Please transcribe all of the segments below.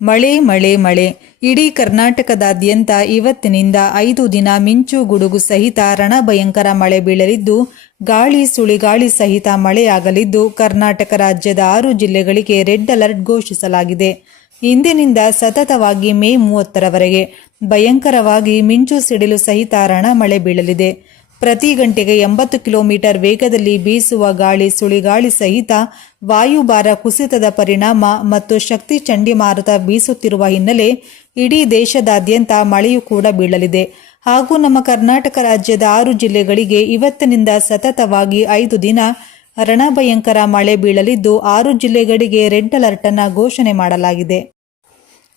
ಮಳೆ ಮಳೆ ಮಳೆ. ಇಡೀ ಕರ್ನಾಟಕದಾದ್ಯಂತ ಇವತ್ತಿನಿಂದ ಐದು ದಿನ ಮಿಂಚು ಗುಡುಗು ಸಹಿತ ರಣಭಯಂಕರ ಮಳೆ ಬೀಳಲಿದ್ದು, ಗಾಳಿ ಸುಳಿಗಾಳಿ ಸಹಿತ ಮಳೆಯಾಗಲಿದ್ದು, ಕರ್ನಾಟಕ ರಾಜ್ಯದ ಆರು ಜಿಲ್ಲೆಗಳಿಗೆ ರೆಡ್ ಅಲರ್ಟ್ ಘೋಷಿಸಲಾಗಿದೆ. ಇಂದಿನಿಂದ ಸತತವಾಗಿ ಮೇ ಮೂವತ್ತರವರೆಗೆ ಭಯಂಕರವಾಗಿ ಮಿಂಚು ಸಿಡಿಲು ಸಹಿತ ರಣ ಮಳೆ ಬೀಳಲಿದೆ. ಪ್ರತಿ ಗಂಟೆಗೆ ಎಂಬತ್ತು ಕಿಲೋಮೀಟರ್ ವೇಗದಲ್ಲಿ ಬೀಸುವ ಗಾಳಿ ಸುಳಿಗಾಳಿ ಸಹಿತ ವಾಯುಭಾರ ಕುಸಿತದ ಪರಿಣಾಮ ಮತ್ತು ಶಕ್ತಿ ಚಂಡಿಮಾರುತ ಬೀಸುತ್ತಿರುವ ಹಿನ್ನೆಲೆ ಇಡೀ ದೇಶದಾದ್ಯಂತ ಮಳೆಯೂ ಕೂಡ ಬೀಳಲಿದೆ. ಹಾಗೂ ನಮ್ಮ ಕರ್ನಾಟಕ ರಾಜ್ಯದ ಆರು ಜಿಲ್ಲೆಗಳಿಗೆ ಇವತ್ತಿನಿಂದ ಸತತವಾಗಿ ಐದು ದಿನ ರಣಭಯಂಕರ ಮಳೆ ಬೀಳಲಿದ್ದು, ಆರು ಜಿಲ್ಲೆಗಳಿಗೆ ರೆಡ್ ಅಲರ್ಟ್ ಅನ್ನು ಘೋಷಣೆ ಮಾಡಲಾಗಿದೆ.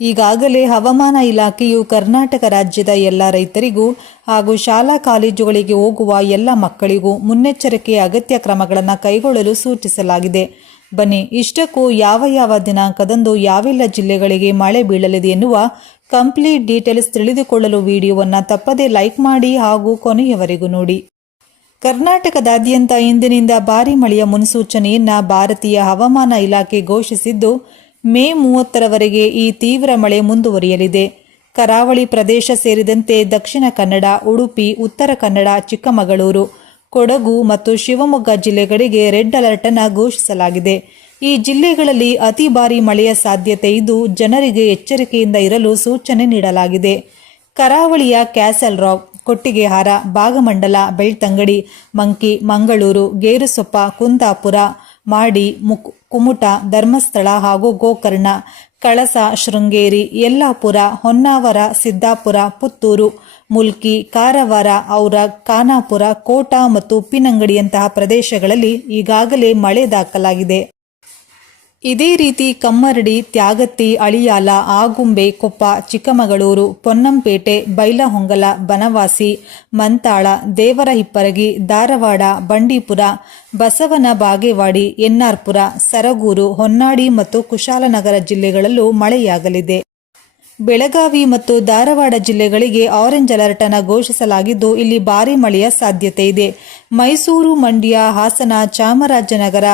ಈಗಾಗಲೇ ಹವಾಮಾನ ಇಲಾಖೆಯು ಕರ್ನಾಟಕ ರಾಜ್ಯದ ಎಲ್ಲ ರೈತರಿಗೂ ಹಾಗೂ ಶಾಲಾ ಕಾಲೇಜುಗಳಿಗೆ ಹೋಗುವ ಎಲ್ಲ ಮಕ್ಕಳಿಗೂ ಮುನ್ನೆಚ್ಚರಿಕೆಯ ಅಗತ್ಯ ಕ್ರಮಗಳನ್ನು ಕೈಗೊಳ್ಳಲು ಸೂಚಿಸಲಾಗಿದೆ. ಬನ್ನಿ, ಇಷ್ಟಕ್ಕೂ ಯಾವ ಯಾವ ದಿನಾಂಕದಂದು ಯಾವೆಲ್ಲ ಜಿಲ್ಲೆಗಳಿಗೆ ಮಳೆ ಬೀಳಲಿದೆ ಎನ್ನುವ ಕಂಪ್ಲೀಟ್ ಡೀಟೇಲ್ಸ್ ತಿಳಿದುಕೊಳ್ಳಲು ವಿಡಿಯೋವನ್ನು ತಪ್ಪದೇ ಲೈಕ್ ಮಾಡಿ ಹಾಗೂ ಕೊನೆಯವರೆಗೂ ನೋಡಿ. ಕರ್ನಾಟಕದಾದ್ಯಂತ ಇಂದಿನಿಂದ ಭಾರೀ ಮಳೆಯ ಮುನ್ಸೂಚನೆಯನ್ನ ಭಾರತೀಯ ಹವಾಮಾನ ಇಲಾಖೆ ಘೋಷಿಸಿದ್ದು ಮೇ ಮೂವತ್ತರವರೆಗೆ ಈ ತೀವ್ರ ಮಳೆ ಮುಂದುವರಿಯಲಿದೆ. ಕರಾವಳಿ ಪ್ರದೇಶ ಸೇರಿದಂತೆ ದಕ್ಷಿಣ ಕನ್ನಡ, ಉಡುಪಿ, ಉತ್ತರ ಕನ್ನಡ, ಚಿಕ್ಕಮಗಳೂರು, ಕೊಡಗು ಮತ್ತು ಶಿವಮೊಗ್ಗ ಜಿಲ್ಲೆಗಳಿಗೆ ರೆಡ್ ಅಲರ್ಟ್ ಅನ್ನು ಘೋಷಿಸಲಾಗಿದೆ. ಈ ಜಿಲ್ಲೆಗಳಲ್ಲಿ ಅತಿ ಭಾರಿ ಮಳೆಯ ಸಾಧ್ಯತೆ ಇದ್ದು ಜನರಿಗೆ ಎಚ್ಚರಿಕೆಯಿಂದ ಇರಲು ಸೂಚನೆ ನೀಡಲಾಗಿದೆ. ಕರಾವಳಿಯ ಕ್ಯಾಸಲ್ ರಾಕ್ ಕೊಟ್ಟಿಗೆಹಾರ ಭಾಗಮಂಡಲ ಬೆಳ್ತಂಗಡಿ, ಮಂಕಿ, ಮಂಗಳೂರು, ಗೇರುಸೊಪ್ಪ, ಕುಂದಾಪುರ ಮಾಡಿ ಮುಕ್, ಕುಮುಟ, ಧರ್ಮಸ್ಥಳ ಹಾಗೂ ಗೋಕರ್ಣ, ಕಳಸ, ಶೃಂಗೇರಿ, ಯಲ್ಲಾಪುರ, ಹೊನ್ನಾವರ, ಸಿದ್ದಾಪುರ, ಪುತ್ತೂರು, ಮುಲ್ಕಿ, ಕಾರವಾರ, ಔರ, ಖಾನಾಪುರ, ಕೋಟ ಮತ್ತು ಉಪ್ಪಿನಂಗಡಿಯಂತಹ ಪ್ರದೇಶಗಳಲ್ಲಿ ಈಗಾಗಲೇ ಮಳೆ ದಾಖಲಾಗಿದೆ. ಇದೇ ರೀತಿ ಕಮ್ಮರಡಿ, ತ್ಯಾಗತ್ತಿ, ಅಳಿಯಾಲ, ಆಗುಂಬೆ, ಕೊಪ್ಪ, ಚಿಕ್ಕಮಗಳೂರು, ಪೊನ್ನಂಪೇಟೆ, ಬೈಲಹೊಂಗಲ, ಬನವಾಸಿ, ಮಂತಾಳ ದೇವರ ಹಿಪ್ಪರಗಿ ಧಾರವಾಡ, ಬಂಡೀಪುರ, ಬಸವನ ಬಾಗೇವಾಡಿ, ಎನ್ನಾರ್ಪುರ, ಸರಗೂರು ಹೊನ್ನಾಡಿ ಮತ್ತು ಕುಶಾಲನಗರ ಜಿಲ್ಲೆಗಳಲ್ಲೂ ಮಳೆಯಾಗಲಿದೆ. ಬೆಳಗಾವಿ ಮತ್ತು ಧಾರವಾಡ ಜಿಲ್ಲೆಗಳಿಗೆ ಆರೆಂಜ್ ಅಲರ್ಟ್ ಅನ್ನು ಘೋಷಿಸಲಾಗಿದ್ದು, ಇಲ್ಲಿ ಭಾರೀ ಮಳೆಯ ಸಾಧ್ಯತೆ ಇದೆ. ಮೈಸೂರು, ಮಂಡ್ಯ, ಹಾಸನ, ಚಾಮರಾಜನಗರ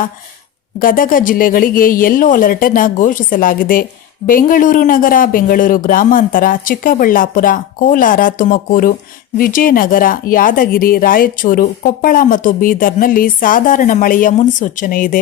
ಗದಗ ಜಿಲ್ಲೆಗಳಿಗೆ ಯೆಲ್ಲೋ ಅಲರ್ಟ್ ಅನ್ನು ಘೋಷಿಸಲಾಗಿದೆ. ಬೆಂಗಳೂರು ನಗರ, ಬೆಂಗಳೂರು ಗ್ರಾಮಾಂತರ, ಚಿಕ್ಕಬಳ್ಳಾಪುರ, ಕೋಲಾರ, ತುಮಕೂರು, ವಿಜಯನಗರ, ಯಾದಗಿರಿ, ರಾಯಚೂರು, ಕೊಪ್ಪಳ ಮತ್ತು ಬೀದರ್ನಲ್ಲಿ ಸಾಧಾರಣ ಮಳೆಯ ಮುನ್ಸೂಚನೆ ಇದೆ.